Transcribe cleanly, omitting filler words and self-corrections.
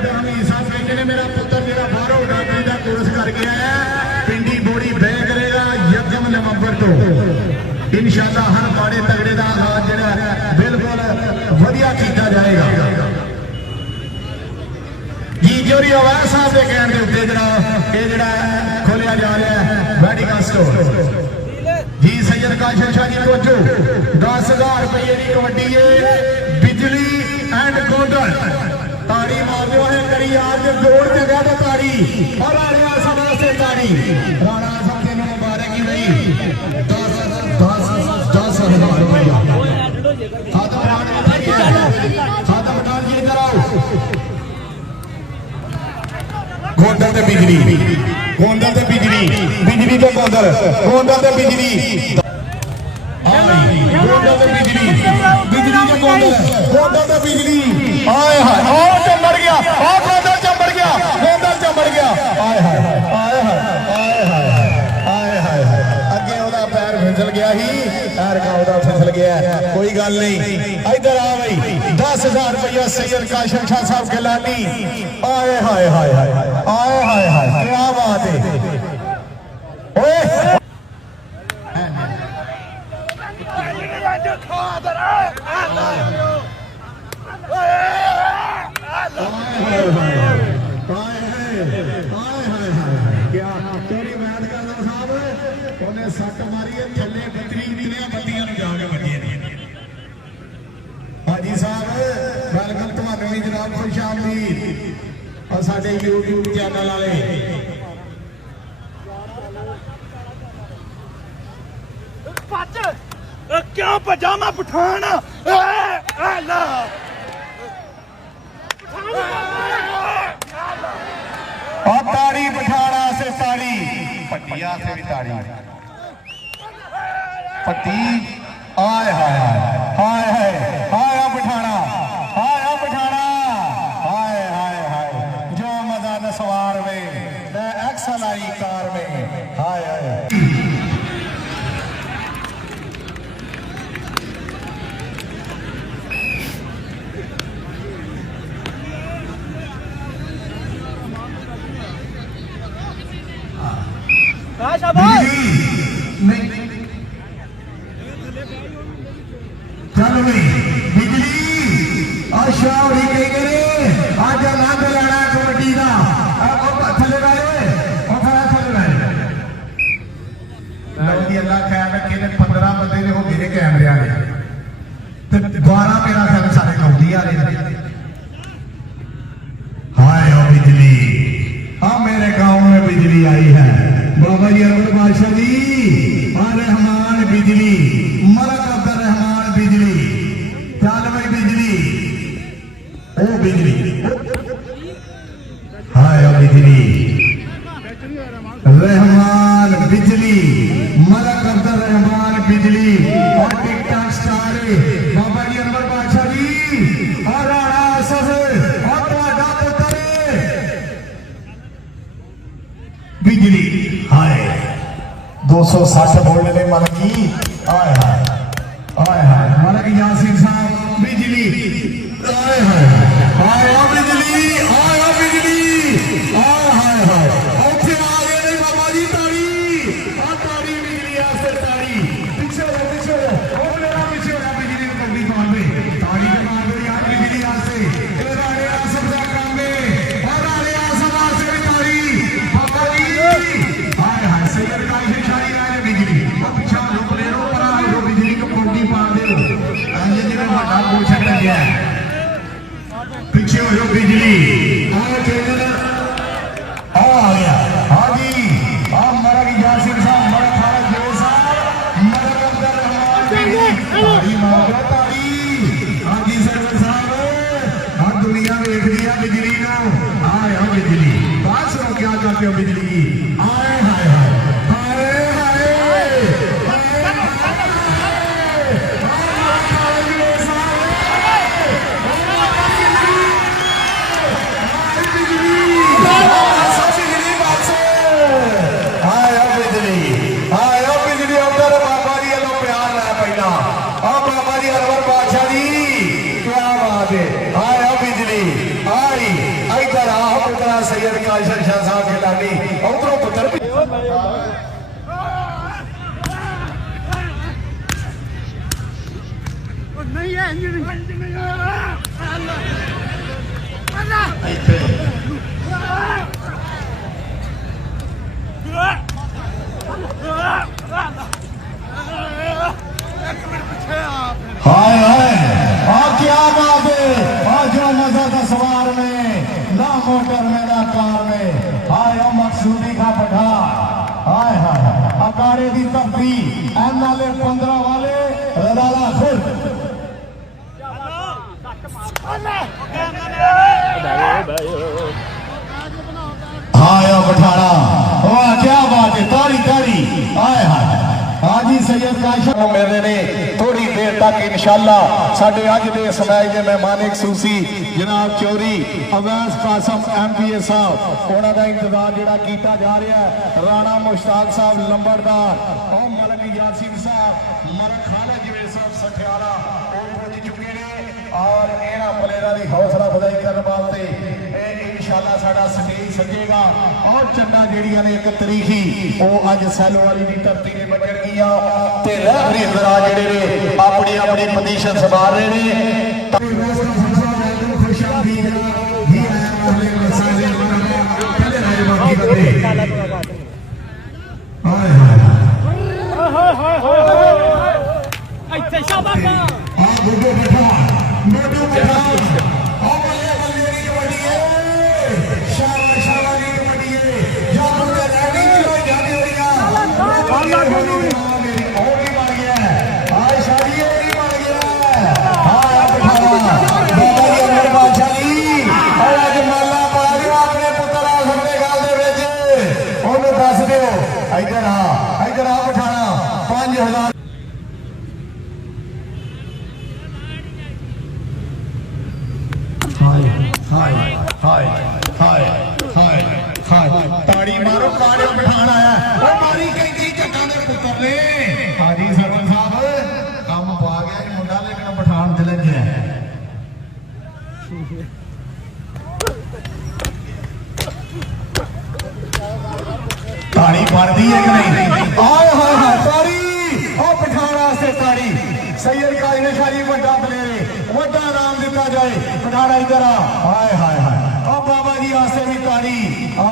मेरा पुत्र जो बाहरों डॉक्टरी का कोर्स करके आया पिंडी बोड़ी बह करेगा यकम नवंबर तो इंशाअल्लाह हर माड़े तगड़े का आगाज जो बिल्कुल वधिया किया जाएगा जी जोरी अवाज साहब के कहने के उत्ते जनाब ये जरा खोलिया जा रहा है मेडिकल स्टोर जी सैयद काशिम शाह जी तवज्जो 10,000 रुपये की कबड्डी है बिजली एंड गोल्डन ताड़ी मार दो है करी आज दौड़ जगह तो ताड़ी और आलिया सभा से ताड़ी राणा साहब ने मुबारक की नहीं 10,000 रुपया खाता बटान जी इधर आओ गोंदल ते बिजली गोंदल ते बिजली बिजली ते गोंदल गोंदल ते बिजली गोंदल ते बिजली बिजली ते गोंदल गोंदल ते बिजली आए हाय ओ चंबड़ गया ओ गोंदल चंबड़ गया गोंदल चंबड़ गया आए हाय आए हाय आए हाय आए हाय अगे ओदा पैर फिसल गया ही पैर का ओदा फिसल गया कोई गल नहीं इधर आ भाई 10,000 रुपया सैयद काशिम शाह साहब के लानी आए हाय हाय हाय आए हाय हाय क्या बात है ओए सट मारी है थले बत्ती बत्तियां जाके बजी हाजी साहब वेलकम तुम्हें भी जनाब खुश आमदीद और साडे यूट्यूब चैनल वाले क्यों पजामा पठान ताड़ी पठाना से ताड़ी पट्टिया से भी ताड़ी पट्टी आय हाय हाय हाय हाय पठाना हाय पठाना हाय हाय हाय जो मजा न सवार में न एक्सल आई कार में हाय हाय चलो भाई बिजली और शावरी के करे आज आनंद लेना कबड्डी का थले वाले और थले वाले लौकी अल्लाह ख्याल रखे ने 15 बंदे ने वो मेरे कैमरे वाले ते 12 मेरा ख्याल सारे कबड्डी वाले हाय ओ बिजली हाँ मेरे गांव में बिजली आई है बाबा जी अरविंद बादशाह जी और रहमान बिजली मलक अब्दुल रहमान बिजली चल भाई बिजली ओ बिजली हाय ओ बिजली रहमान बिजली मलक अब्दुल रहमान बिजली और टिकटॉक स्टार बाबा जी अरविंद बादशाह जी और राणा सफर और ਤੁਹਾਡਾ ਪੁੱਤਰ बिजली हाय 260 बोलने में मन की आए हाय माना कि यासीन साहब बिजली आए हाय बिजली आए बिजली आए हाय उठे आ गए नहीं बाबा जी ताड़ी बिजली आस्ते ताड़ी पीछे हो मेरा पीछे हो बिजली को पगड़ी मार दे ताड़ी के मार दे यार बिजली आस्ते ये राणे आसम का काम में और राणे आसम आस्ते ताड़ी बाबा जी हाय सैयद काशिम शाह जी बिजली और पीछे लो प्लेयरों पर आओ बिजली को पगड़ी मार दे आज जिन्हें बड़ा पूछा गया पीछे हो बिजली आओ चैनल आ गया हाजी आप मरा की यासीन साहब मरा खाना जो साहब मरा अब्दुल रहमान ताड़ी मारो ताड़ी हाजी सरवर साहब हर दुनिया देख लिया बिजली को आए हो बिजली बात सुनो क्या करते हो बिजली की आए हाय सैयद काशिफ शाह साहब गिलानी उधरों पुत्र भी नहीं है हाय हाय क्या बात है जो मजा था सवार में ना मोटर में ना कार में हाय मकसूदी का पठार हाय हाय अकाड़े दी तब्दी एमएलए 15 वाले रदाला खुद हाय पठारा वाह क्या बात है तारी तारी हाय हाय हाजी सैयद काशिफ मेरे ने थोड़ी देर तक इंशाअल्लाह साडे अज दे समय दे मेहमान खसूसी जनाब चौरी अवैस कासम MPA साहब उन्हां दा इंतजार जिहड़ा कीता जा रहा है राणा मुश्ताक साहब लंबरदार और मलक यासीन साहब मलक खालिद जवेद साहब सठियारा वो पहुंच चुके ने और इन्हां प्लेयरां दी हौसला अफजाई करने वास्ते इंशाअल्लाह साडा स्टेज सजेगा और चन्ना जेड़ियां ने एक तरीखी वो अज सैलो वाली दी धरती ने बजण गईयां ते रहबरी जरा जेड़े ने अपनी अपनी पोजीशन संभाल रहे ने खुशामदीद ही आया अहले मसाजिद वरना पहले रहे बाकी बंदे हाय हाय ਇੱਥੇ ਸ਼ਾਬਾਸ਼ आ गुड्डू बैठा मोटू बैठा ओ बल्ले बल्ले दी कबड्डी है शाबाश शाबाश दी कबड्डी है जादू ते रहनी जो जादी हो गया अल्लाह गुड्डू मेरी और भी मार गया हाय शादी और भी मार गया हाय बैठा बाबा जी अमर बादशाह जी और आज माला पा दियो अपने पुੱਤਰ आ सकते गाल दे ਵਿੱਚ ਉਹਨੂੰ ਦੱਸ ਦਿਓ ਇੱਧਰ आ ਬਿਠਾਣਾ 5000 हाय हाय हाय हाय हाय ताड़ी मारो काड़े बिठान आया ओ मारी कैंची चक्का दे पुੱਤਰ ने हाजी सरपंच साहब काम पा गया जी मुंडा लेकिन बिठान चले गया ताड़ी पड़ती है कि नहीं हाय हाय हाय ताड़ी ओ बिठान वास्ते ताड़ी सैयद काशिफ शाह जी वड्डा प्लेयर वड्डा नाम दिता जाए बिठाना इधर आ हाय हाय हाय ओ बाबा जी वास्ते भी ताड़ी